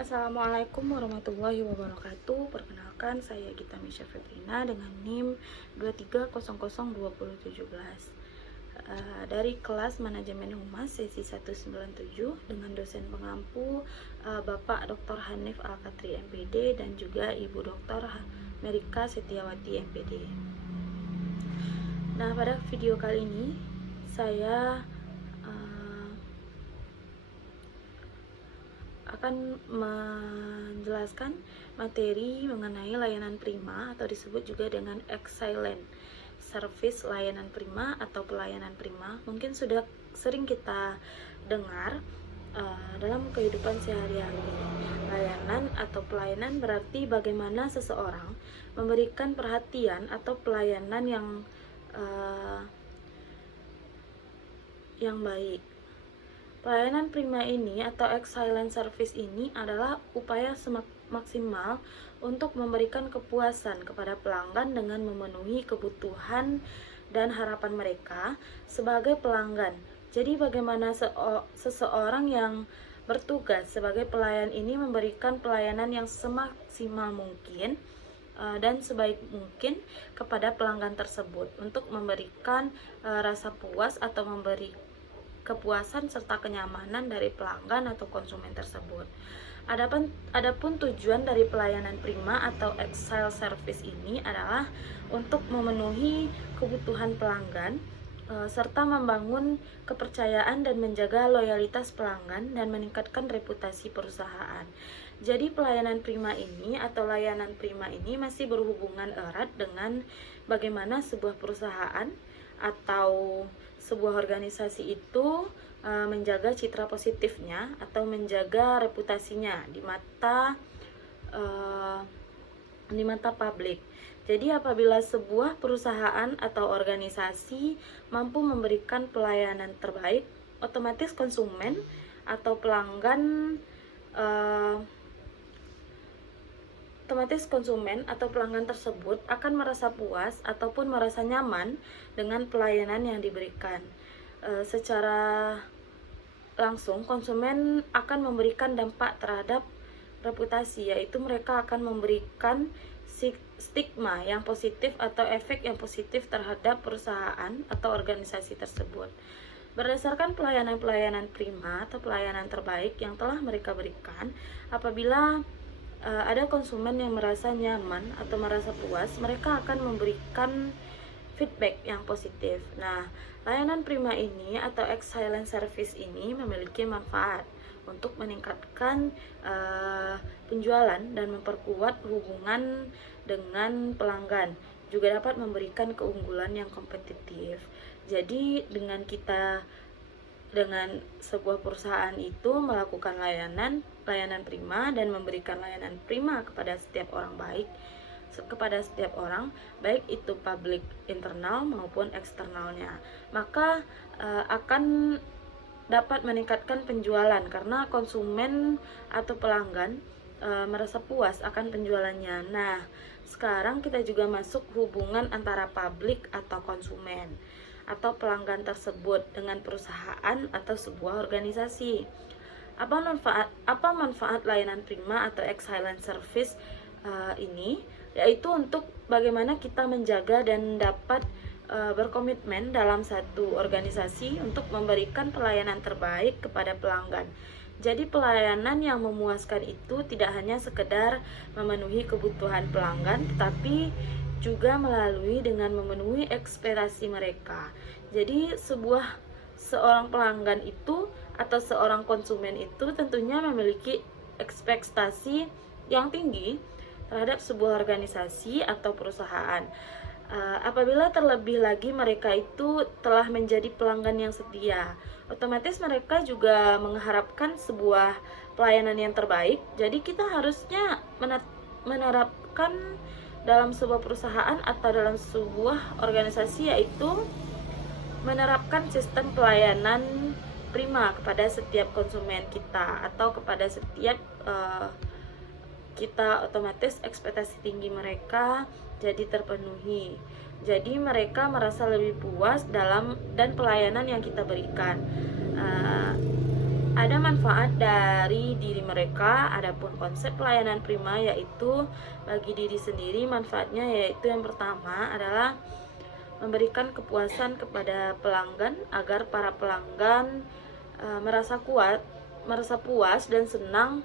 Assalamualaikum warahmatullahi wabarakatuh. Perkenalkan, saya Gita Misha Febrina dengan NIM 23002017 dari kelas Manajemen Humas sesi 197 dengan dosen pengampu Bapak Dr. Hanif Al-Katri MPD dan juga Ibu Dr. Merika Setiawati MPD. Nah, pada video kali ini saya akan menjelaskan materi mengenai layanan prima atau disebut juga dengan excellent service layanan prima atau pelayanan prima. Mungkin sudah sering kita dengar dalam kehidupan sehari-hari. Layanan atau pelayanan berarti bagaimana seseorang memberikan perhatian atau pelayanan yang baik. Pelayanan prima ini atau excellent service ini adalah upaya maksimal untuk memberikan kepuasan kepada pelanggan dengan memenuhi kebutuhan dan harapan mereka sebagai pelanggan. Jadi bagaimana seseorang yang bertugas sebagai pelayan ini memberikan pelayanan yang semaksimal mungkin dan sebaik mungkin kepada pelanggan tersebut untuk memberikan rasa puas atau memberi kepuasan serta kenyamanan dari pelanggan atau konsumen tersebut. Adapun tujuan dari pelayanan prima atau excel service ini adalah untuk memenuhi kebutuhan pelanggan serta membangun kepercayaan dan menjaga loyalitas pelanggan dan meningkatkan reputasi perusahaan. Jadi pelayanan prima ini atau layanan prima ini masih berhubungan erat dengan bagaimana sebuah perusahaan atau sebuah organisasi itu menjaga citra positifnya atau menjaga reputasinya di mata publik. Jadi apabila sebuah perusahaan atau organisasi mampu memberikan pelayanan terbaik, otomatis konsumen atau pelanggan tersebut akan merasa puas ataupun merasa nyaman dengan pelayanan yang diberikan. Secara langsung konsumen akan memberikan dampak terhadap reputasi, yaitu mereka akan memberikan stigma yang positif atau efek yang positif terhadap perusahaan atau organisasi tersebut. Berdasarkan pelayanan-pelayanan prima atau pelayanan terbaik yang telah mereka berikan, apabila ada konsumen yang merasa nyaman atau merasa puas, mereka akan memberikan feedback yang positif. Nah, layanan prima ini atau excellent service ini memiliki manfaat untuk meningkatkan penjualan dan memperkuat hubungan dengan pelanggan. Juga dapat memberikan keunggulan yang kompetitif. Jadi dengan sebuah perusahaan itu melakukan layanan prima dan memberikan layanan prima kepada setiap orang baik itu publik internal maupun eksternalnya, maka akan dapat meningkatkan penjualan karena konsumen atau pelanggan merasa puas akan penjualannya. Nah, sekarang kita juga masuk hubungan antara publik atau konsumen atau pelanggan tersebut dengan perusahaan atau sebuah organisasi. Apa manfaat layanan prima atau excellent service ini? Yaitu untuk bagaimana kita menjaga dan dapat berkomitmen dalam satu organisasi untuk memberikan pelayanan terbaik kepada pelanggan. Jadi pelayanan yang memuaskan itu tidak hanya sekedar memenuhi kebutuhan pelanggan, tetapi juga melalui dengan memenuhi ekspektasi mereka. Jadi seorang pelanggan itu atau seorang konsumen itu tentunya memiliki ekspektasi yang tinggi terhadap sebuah organisasi atau perusahaan. Apabila terlebih lagi mereka itu telah menjadi pelanggan yang setia, otomatis mereka juga mengharapkan sebuah pelayanan yang terbaik. Jadi kita harusnya menerapkan dalam sebuah perusahaan atau dalam sebuah organisasi, yaitu menerapkan sistem pelayanan prima kepada setiap konsumen kita atau kepada setiap kita. Otomatis ekspektasi tinggi mereka jadi terpenuhi. Jadi mereka merasa lebih puas dan pelayanan yang kita berikan. ada manfaat dari diri mereka. Adapun konsep pelayanan prima yaitu bagi diri sendiri, manfaatnya yaitu yang pertama adalah memberikan kepuasan kepada pelanggan agar para pelanggan merasa puas dan senang